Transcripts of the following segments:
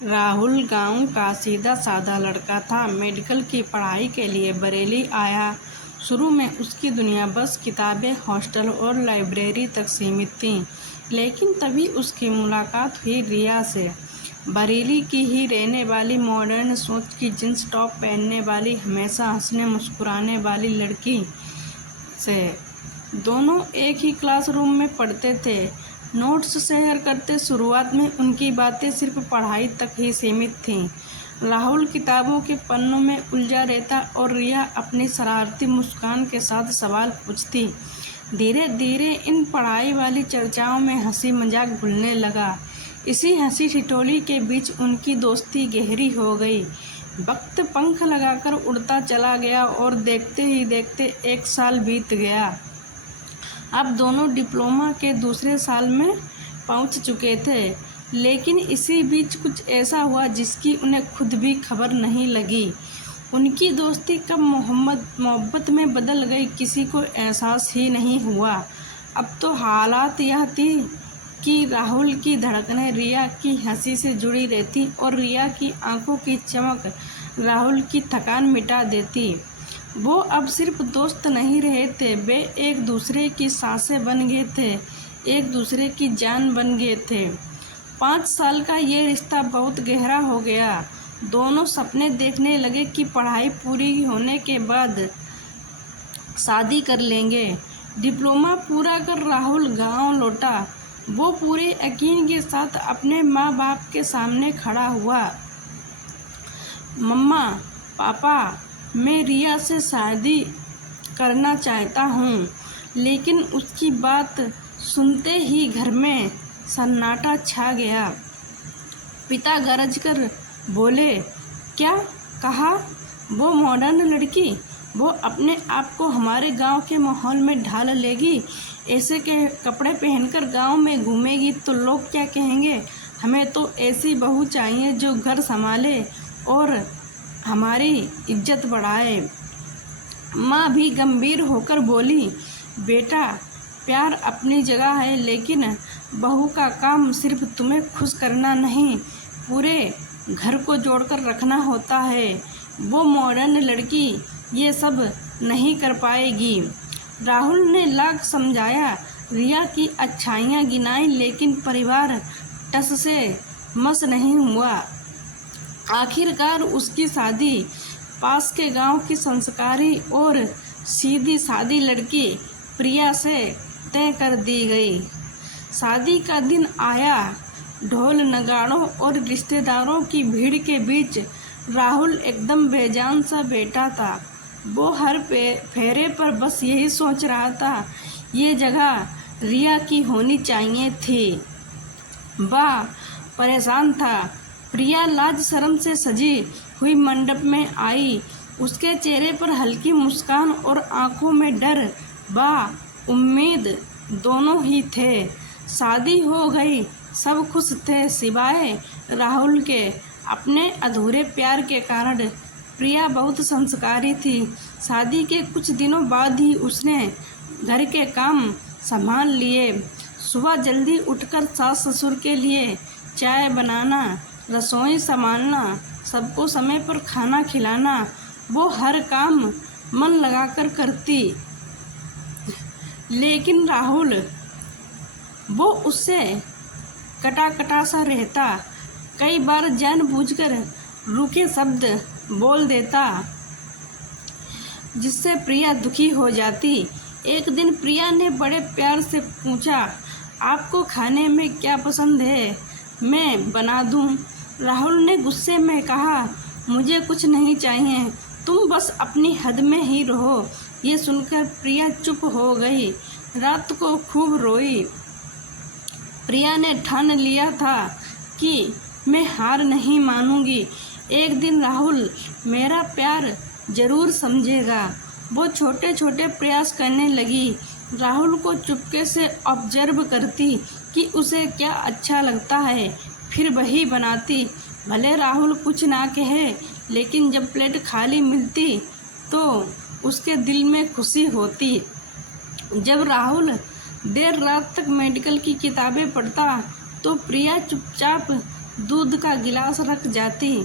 राहुल गांव का सीधा साधा लड़का था। मेडिकल की पढ़ाई के लिए बरेली आया। शुरू में उसकी दुनिया बस किताबें, हॉस्टल और लाइब्रेरी तक सीमित थी, लेकिन तभी उसकी मुलाकात हुई रिया से। बरेली की ही रहने वाली, मॉडर्न सोच की, जींस टॉप पहनने वाली, हमेशा हंसने मुस्कुराने वाली लड़की से। दोनों एक ही क्लासरूम में पढ़ते थे, नोट्स शेयर करते। शुरुआत में उनकी बातें सिर्फ पढ़ाई तक ही सीमित थीं। राहुल किताबों के पन्नों में उलझा रहता और रिया अपनी शरारती मुस्कान के साथ सवाल पूछती। धीरे धीरे इन पढ़ाई वाली चर्चाओं में हंसी मजाक घुलने लगा। इसी हंसी ठिठोली के बीच उनकी दोस्ती गहरी हो गई। वक्त पंख लगाकर उड़ता चला गया और देखते ही देखते 1 साल बीत गया। अब दोनों डिप्लोमा के दूसरे साल में पहुंच चुके थे, लेकिन इसी बीच कुछ ऐसा हुआ जिसकी उन्हें खुद भी खबर नहीं लगी। उनकी दोस्ती कब मोहब्बत में बदल गई, किसी को एहसास ही नहीं हुआ। अब तो हालात यह थी कि राहुल की धड़कनें रिया की हंसी से जुड़ी रहती और रिया की आंखों की चमक राहुल की थकान मिटा देती। वो अब सिर्फ दोस्त नहीं रहे थे, वे एक दूसरे की सांसें बन गए थे, एक दूसरे की जान बन गए थे। 5 साल का ये रिश्ता बहुत गहरा हो गया। दोनों सपने देखने लगे कि पढ़ाई पूरी होने के बाद शादी कर लेंगे। डिप्लोमा पूरा कर राहुल गांव लौटा। वो पूरे यकीन के साथ अपने माँ बाप के सामने खड़ा हुआ। मम्मा, पापा, मैं रिया से शादी करना चाहता हूँ। लेकिन उसकी बात सुनते ही घर में सन्नाटा छा गया। पिता गरज कर बोले, क्या कहा? वो मॉडर्न लड़की, वो अपने आप को हमारे गांव के माहौल में ढाल लेगी, ऐसे के कपड़े पहनकर गांव में घूमेगी तो लोग क्या कहेंगे? हमें तो ऐसी बहू चाहिए जो घर संभाले और हमारी इज्जत बढ़ाए। माँ भी गंभीर होकर बोली, बेटा, प्यार अपनी जगह है, लेकिन बहू का काम सिर्फ तुम्हें खुश करना नहीं, पूरे घर को जोड़कर रखना होता है। वो मॉडर्न लड़की ये सब नहीं कर पाएगी। राहुल ने लाख समझाया, रिया की अच्छाइयाँ गिनाई, लेकिन परिवार टस से मस नहीं हुआ। आखिरकार उसकी शादी पास के गांव की संस्कारी और सीधी सादी लड़की प्रिया से तय कर दी गई। शादी का दिन आया। ढोल नगाड़ों और रिश्तेदारों की भीड़ के बीच राहुल एकदम बेजान सा बैठा था। वो हर फेरे पर बस यही सोच रहा था, ये जगह रिया की होनी चाहिए थी। वह परेशान था। प्रिया लाज शर्म से सजी हुई मंडप में आई। उसके चेहरे पर हल्की मुस्कान और आंखों में डर व उम्मीद दोनों ही थे। शादी हो गई, सब खुश थे सिवाय राहुल के। अपने अधूरे प्यार के कारण प्रिया बहुत संस्कारी थी। शादी के कुछ दिनों बाद ही उसने घर के काम संभाल लिए। सुबह जल्दी उठकर सास ससुर के लिए चाय बनाना, रसोई संभालना, सबको समय पर खाना खिलाना, वो हर काम मन लगाकर करती। लेकिन राहुल, वो उससे कटा कटा सा रहता। कई बार जानबूझकर रूखे शब्द बोल देता, जिससे प्रिया दुखी हो जाती। एक दिन प्रिया ने बड़े प्यार से पूछा, आपको खाने में क्या पसंद है, मैं बना दूं? राहुल ने गुस्से में कहा, मुझे कुछ नहीं चाहिए, तुम बस अपनी हद में ही रहो। ये सुनकर प्रिया चुप हो गई। रात को खूब रोई। प्रिया ने ठान लिया था कि मैं हार नहीं मानूंगी। एक दिन राहुल मेरा प्यार जरूर समझेगा। वो छोटे छोटे प्रयास करने लगी। राहुल को चुपके से ऑब्जर्व करती कि उसे क्या अच्छा लगता है, फिर वही बनाती। भले राहुल कुछ ना कहे, लेकिन जब प्लेट खाली मिलती तो उसके दिल में खुशी होती। जब राहुल देर रात तक मेडिकल की किताबें पढ़ता तो प्रिया चुपचाप दूध का गिलास रख जाती।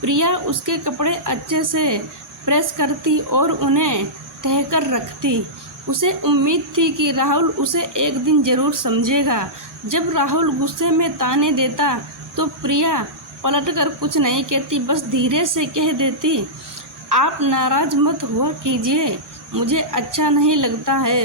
प्रिया उसके कपड़े अच्छे से प्रेस करती और उन्हें तह कर रखती। उसे उम्मीद थी कि राहुल उसे एक दिन जरूर समझेगा। जब राहुल गुस्से में ताने देता तो प्रिया पलटकर कुछ नहीं कहती, बस धीरे से कह देती, आप नाराज मत हुआ कीजिए, मुझे अच्छा नहीं लगता है।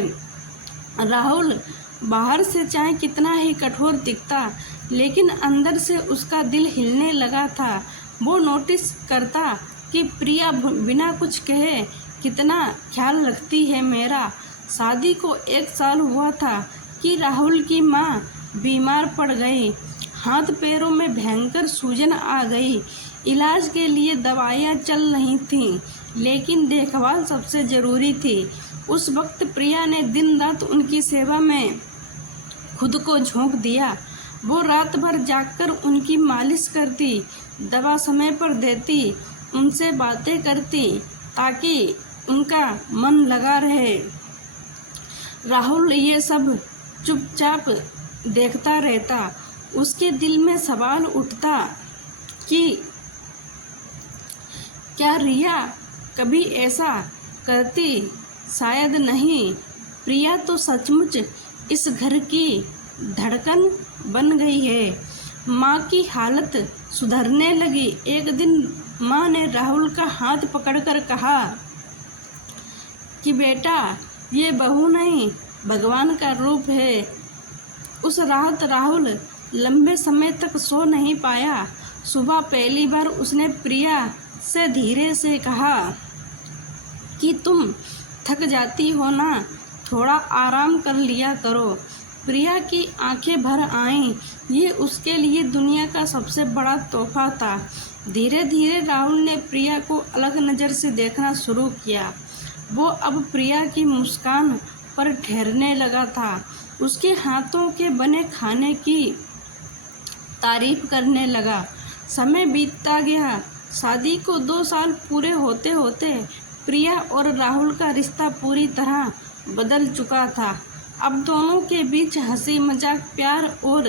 राहुल बाहर से चाहे कितना ही कठोर दिखता, लेकिन अंदर से उसका दिल हिलने लगा था। वो नोटिस करता कि प्रिया बिना कुछ कहे कितना ख्याल रखती है मेरा। शादी को 1 साल हुआ था कि राहुल की माँ बीमार पड़ गई। हाथ पैरों में भयंकर सूजन आ गई। इलाज के लिए दवाइयाँ चल रही थीं, लेकिन देखभाल सबसे ज़रूरी थी। उस वक्त प्रिया ने दिन रात उनकी सेवा में खुद को झोंक दिया। वो रात भर जागकर उनकी मालिश करती, दवा समय पर देती, उनसे बातें करती ताकि उनका मन लगा रहे। राहुल ये सब चुपचाप देखता रहता। उसके दिल में सवाल उठता कि क्या रिया कभी ऐसा करती? शायद नहीं। प्रिया तो सचमुच इस घर की धड़कन बन गई है। माँ की हालत सुधरने लगी। एक दिन माँ ने राहुल का हाथ पकड़कर कहा कि बेटा, ये बहू नहीं, भगवान का रूप है। उस रात राहुल लंबे समय तक सो नहीं पाया। सुबह पहली बार उसने प्रिया से धीरे से कहा कि तुम थक जाती हो ना, थोड़ा आराम कर लिया करो। प्रिया की आंखें भर आईं। ये उसके लिए दुनिया का सबसे बड़ा तोहफा था। धीरे धीरे राहुल ने प्रिया को अलग नज़र से देखना शुरू किया। वो अब प्रिया की मुस्कान पर ठहरने लगा था। उसके हाथों के बने खाने की तारीफ करने लगा। समय बीतता गया। शादी को 2 साल पूरे होते होते प्रिया और राहुल का रिश्ता पूरी तरह बदल चुका था। अब दोनों के बीच हंसी मजाक, प्यार और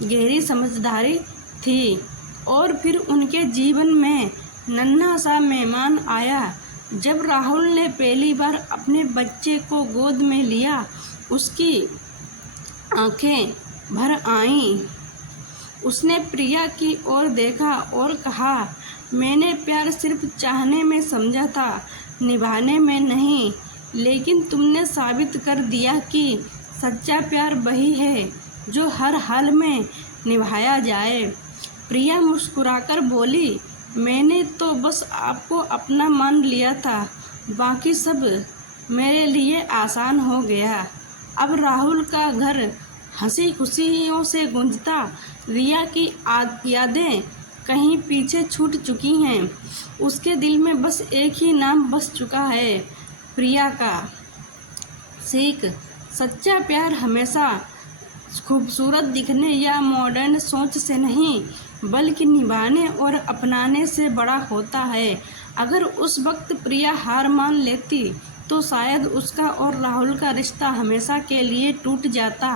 गहरी समझदारी थी। और फिर उनके जीवन में नन्हा सा मेहमान आया। जब राहुल ने पहली बार अपने बच्चे को गोद में लिया, उसकी आंखें भर आईं। उसने प्रिया की ओर देखा और कहा, मैंने प्यार सिर्फ चाहने में समझा था, निभाने में नहीं। लेकिन तुमने साबित कर दिया कि सच्चा प्यार वही है जो हर हाल में निभाया जाए। प्रिया मुस्कुराकर बोली, मैंने तो बस आपको अपना मान लिया था, बाकी सब मेरे लिए आसान हो गया। अब राहुल का घर हंसी खुशियों से गूंजता। रिया की यादें कहीं पीछे छूट चुकी हैं। उसके दिल में बस एक ही नाम बस चुका है, प्रिया का। सीख, सच्चा प्यार हमेशा खूबसूरत दिखने या मॉडर्न सोच से नहीं, बल्कि निभाने और अपनाने से बड़ा होता है। अगर उस वक्त प्रिया हार मान लेती तो शायद उसका और राहुल का रिश्ता हमेशा के लिए टूट जाता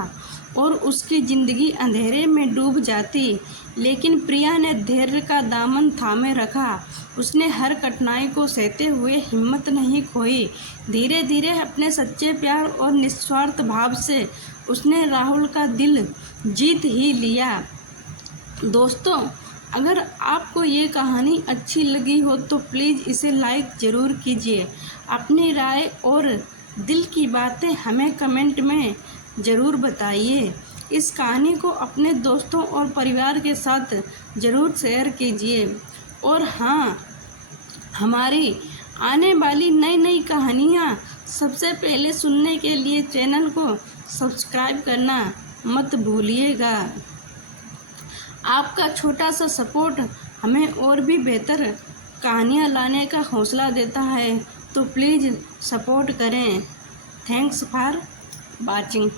और उसकी ज़िंदगी अंधेरे में डूब जाती। लेकिन प्रिया ने धैर्य का दामन थामे रखा। उसने हर कठिनाई को सहते हुए हिम्मत नहीं खोई। धीरे धीरे अपने सच्चे प्यार और निस्वार्थ भाव से उसने राहुल का दिल जीत ही लिया। दोस्तों, अगर आपको ये कहानी अच्छी लगी हो तो प्लीज़ इसे लाइक ज़रूर कीजिए। अपनी राय और दिल की बातें हमें कमेंट में ज़रूर बताइए। इस कहानी को अपने दोस्तों और परिवार के साथ ज़रूर शेयर कीजिए। और हाँ, हमारी आने वाली नई नई कहानियाँ सबसे पहले सुनने के लिए चैनल को सब्सक्राइब करना मत भूलिएगा। आपका छोटा सा सपोर्ट हमें और भी बेहतर कहानियाँ लाने का हौसला देता है, तो प्लीज़ सपोर्ट करें। Thanks for watching.